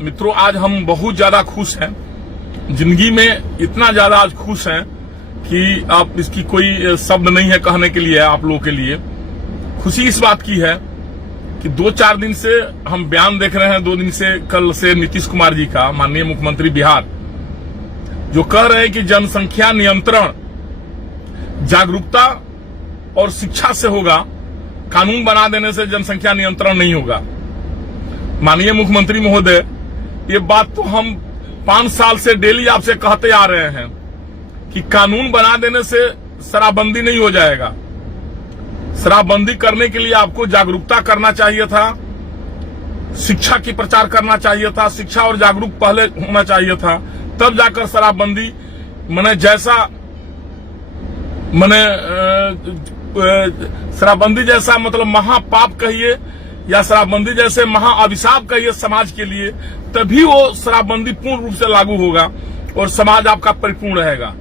मित्रों, आज हम बहुत ज्यादा खुश हैं। जिंदगी में इतना ज्यादा आज खुश हैं कि आप इसकी कोई शब्द नहीं है कहने के लिए। आप लोगों के लिए खुशी इस बात की है कि 2-4 दिन से हम बयान देख रहे हैं। 2 दिन से, कल से नीतीश कुमार जी का, माननीय मुख्यमंत्री बिहार, जो कह रहे हैं कि जनसंख्या नियंत्रण जागरूकता और शिक्षा से होगा, कानून बना देने से जनसंख्या नियंत्रण नहीं होगा। माननीय मुख्यमंत्री महोदय, ये बात तो हम 5 साल से डेली आपसे कहते आ रहे हैं कि कानून बना देने से शराबबंदी नहीं हो जाएगा। शराबबंदी करने के लिए आपको जागरूकता करना चाहिए था, शिक्षा की प्रचार करना चाहिए था, शिक्षा और जागरूक पहले होना चाहिए था, तब जाकर शराबबंदी शराबबंदी जैसा मतलब महापाप कहिए या शराबबंदी जैसे महाअभिशाप कहिए समाज के लिए, तभी वो शराबबंदी पूर्ण रूप से लागू होगा और समाज आपका परिपूर्ण रहेगा।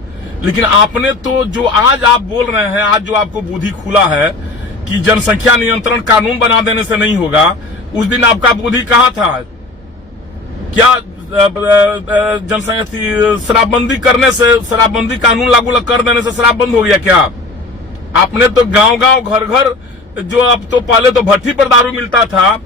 लेकिन आपने तो जो आज आप बोल रहे हैं, आज जो आपको बुद्धि खुला है कि जनसंख्या नियंत्रण कानून बना देने से नहीं होगा, उस दिन आपका बुद्धि कहाँ था? क्या जनसंख्या शराबबंदी करने से, शराबबंदी कानून लागू कर देने से शराब बंद हो गया क्या? आपने तो गांव-गांव, घर-घर, जो अब तो पहले तो भट्टी पर दारू मिलता था,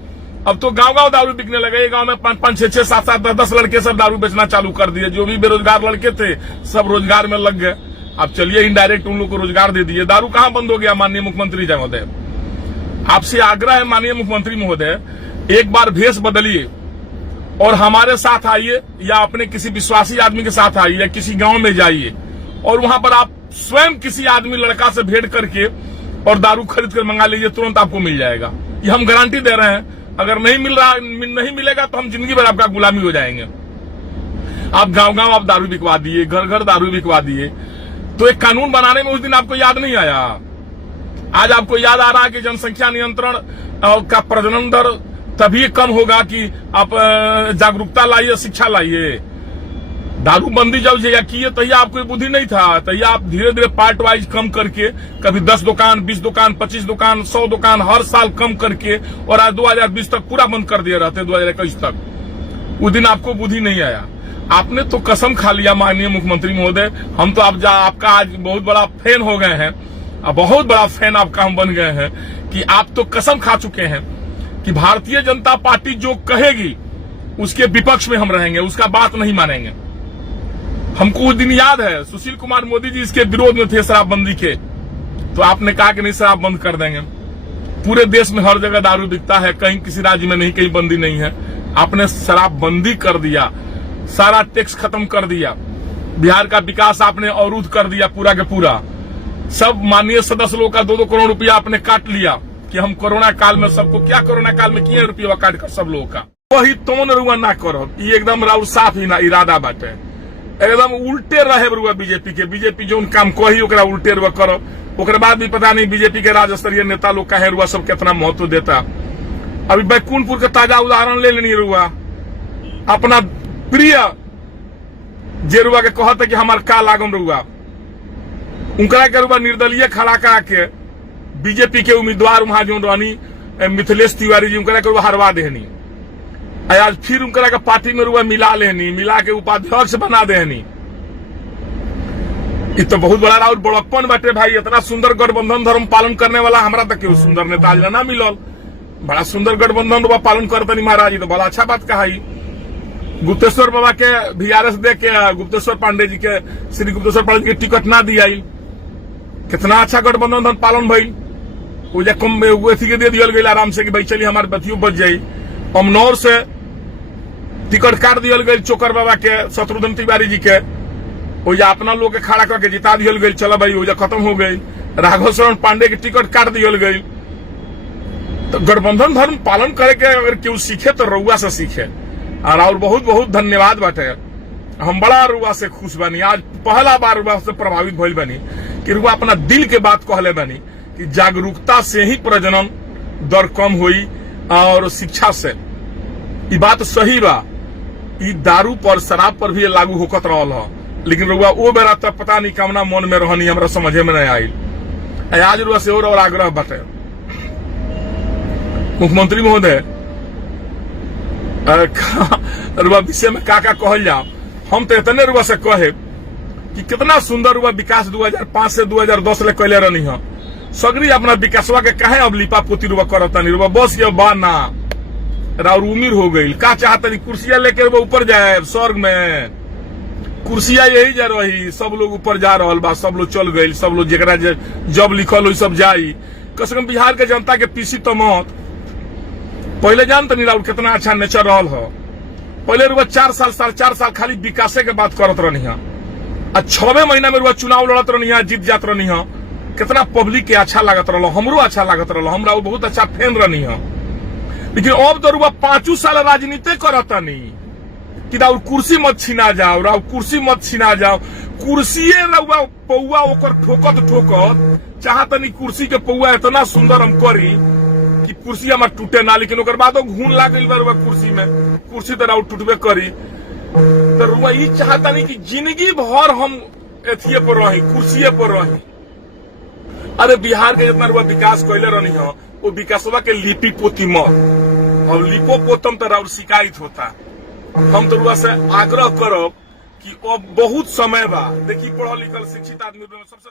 अब तो गांव-गांव दारू बिकने लगे। गांव में 5-5, 6-6, 7-7, 10-10 लड़के सब दारू बेचना चालू कर दिए। जो भी बेरोजगार लड़के थे सब रोजगार में लग गए। अब चलिए इनडायरेक्ट उन लोग को रोजगार दे दिए। दारू कहां बंद हो गया? माननीय मुख्यमंत्री जी महोदय, आपसे आग्रह है माननीय मुख्यमंत्री महोदय, एक बार भेष बदलिए और हमारे साथ आइए या अपने किसी विश्वासी आदमी के साथ आइए या किसी गांव में जाइए और वहां पर आप स्वयं किसी आदमी लड़का से भेंट करके और दारू खरीद कर मंगा लीजिए, तुरंत आपको मिल जाएगा। ये हम गारंटी दे रहे हैं। अगर नहीं मिलेगा तो हम जिंदगी भर आपका गुलामी हो जाएंगे। आप गांव-गांव आप दारू बिकवा दिए, घर-घर दारू बिकवा दिए, तो एक कानून बनाने में उस दिन आपको याद नहीं आया। आज आपको याद आ रहा है कि जनसंख्या नियंत्रण का प्रजनन दर तभी कम होगा कि आप जागरूकता लाइए, शिक्षा लाइए। दारूबंदी जब किए तही आपको बुद्धि नहीं था, तही आप धीरे धीरे पार्ट वाइज कम करके, कभी 10 दुकान, 20 दुकान, 25 दुकान, 100 दुकान हर साल कम करके, और आज 2020 तक पूरा बंद कर दिए रहते, 2021 तक। उस दिन आपको बुद्धि नहीं आया। आपने तो कसम खा लिया माननीय मुख्यमंत्री महोदय। हम तो आपका आज बहुत बड़ा फैन हो गए हैं, बहुत बड़ा फैन आपका हम बन गए हैं कि आप तो कसम खा चुके हैं कि भारतीय जनता पार्टी जो कहेगी उसके विपक्ष में हम रहेंगे, उसका बात नहीं मानेंगे। हमको उस दिन याद है, सुशील कुमार मोदी जी इसके विरोध में थे शराबबंदी के, तो आपने कहा कि नहीं, शराब बंद कर देंगे। पूरे देश में हर जगह दारू बिकता है, कहीं किसी राज्य में नहीं, कहीं बंदी नहीं है। आपने शराबबंदी कर दिया, सारा टैक्स खत्म कर दिया, बिहार का विकास आपने अवरुद्ध कर दिया पूरा के पूरा। सब माननीय सदस्य लोगों का 2-2 करोड़ रुपया आपने काट लिया कि हम कोरोना काल में सबको, क्या कोरोना काल में किए रुपया काट कर सब लोगों का। वही तोन रुआ ना करो, ये एकदम राउर साफ ही ना इरादा बाटे, एकदम उल्टे रहे रुआ बीजेपी के। बीजेपी जो काम कही ओकरा उल्टे रुआ करो। ओकरे बाद भी पता नहीं बीजेपी के राज्य स्तरीय नेता लोग कहे रुआ सब कितना महत्व देता। अभी बैकुंठपुर का ताजा उदाहरण ले लेनी रुआ, अपना प्रिय जे रुआ के कहते कि हमार का लागम रुआ, उनकरा के रुआ निर्दलीय खड़ा करा के बीजेपी के उम्मीदवार वहां जो रहनी मिथिलेश तिवारी जी, उनकरा के रुआ हरवा देहनी। आज फिर उनकरा का पार्टी में रुआ मिला लेनी, मिला के उपाध्यक्ष बना देनी। ये तो बहुत बड़ा और बड़प्पन बाटे भाई। इतना सुंदर गठबंधन धर्म पालन करने वाला हमरा तक के सुंदर नेता आज ना मिलल। बड़ा सुंदर गठबंधन रुआ पालन करतनी महाराज, तो बड़ा अच्छा बात कहा। गुप्तेश्वर बाबा के VRS दे के गुप्तेश्वर पांडे जी के, श्री गुप्तेश्वर पांडे जी के टिकट ना दिया, कितना अच्छा गठबंधन धर्म पालन भइल। के दे दिया गई आराम से कि भाई चलिए हमारे बतियों बच जाये। अमनौर से टिकट काट दियल गई चोकर बाबा के, शत्रुघ्न तिवारी जी के, ओजा अपना लोग के खड़ा करके जिता दियल गई। चलो भाई ओजा खत्म हो गई। राघव शरण पांडे के टिकट काट दियल गई। तो गठबंधन धर्म पालन करे के अगर केहू सीखे तो रुआ से सीखे। और बहुत बहुत धन्यवाद बाटे। हम बड़ा रुआ से खुश बनी। आज पहला बार रुआ से प्रभावित भइल बनी कि रुआ अपना दिल के बात कहले बनी कि जागरूकता से ही प्रजनन दर कम हुई और शिक्षा से। ये बात सही बा। ई दारू पर, शराब पर भी लागू होकत रहल है, लेकिन रुआ वो बेरा तब पता नहीं कामना मन में रहनी, हमरा समझे में नहीं आई। आज रुआ से और आग्रह बाटे मुख्यमंत्री महोदय, रुआ विषय में का कहल जाओ। हम तो इतने रुआ से कहे कि कितना सुंदर रुआ विकास 2005 से 2010 ले कैले रहनी है। सगरी अपना विकासवा के कहे अब लिपा पोती रुआ करता नहीं। रुआ बस ये बा ना राउर उम्र हो गई का चाहता नहीं कुर्सियां लेके रुआ ऊपर जाए स्वर्ग में। कुर्सियां यही जा रही, सब लोग ऊपर जा रहा बा, सब लोग चल गई, सब लोग जरा जब लिखल हो सब जाई। कसम बिहार के जनता के पीसी तो मत। पहले जानते नहीं राउर कितना अच्छा नेचर रहा हो। पहले रुआ 4 साल 4.5 साल खाली विकासे के बात करत रहनी है। 6वें महीना में रुआ चुनाव लड़त रहनी है, जीत जात रहनी है। कितना पब्लिक के अच्छा लागत रहा, हमरो अच्छा लागत रहा, हमरा बहुत अच्छा फैन रहनी है। लेकिन अब तो रुआ 5 साल राजनीति करता नहीं कि राउर कुर्सी मत छीना जाओ, राउर कुर्सी मत छीना जाओ। कुर्सी रउआ पौआ ओकर ठोकत ठोकत चाहता नहीं कुर्सी के पौआ इतना सुंदर हम करी कि कुर्सी हमार टूटे ना। लेकिन ओकर बाद घून लाग गई बा कुर्सी में, कुर्सी तो राउर टूटबे करी। तो रुआ ये चाहता नहीं कि जिंदगी भर हम एथिये पर रही, कुर्सीये पर रही। अरे बिहार के जितना रुआ विकास कैले रहनी हो वो विकासवा के लिपि पोती मत। और लिपो पोतम तो राउर शिकायत होता। हम तो रुआ से आग्रह करब कि अब बहुत समय बा। देखिए पढ़ल लिखल शिक्षित आदमी सबसे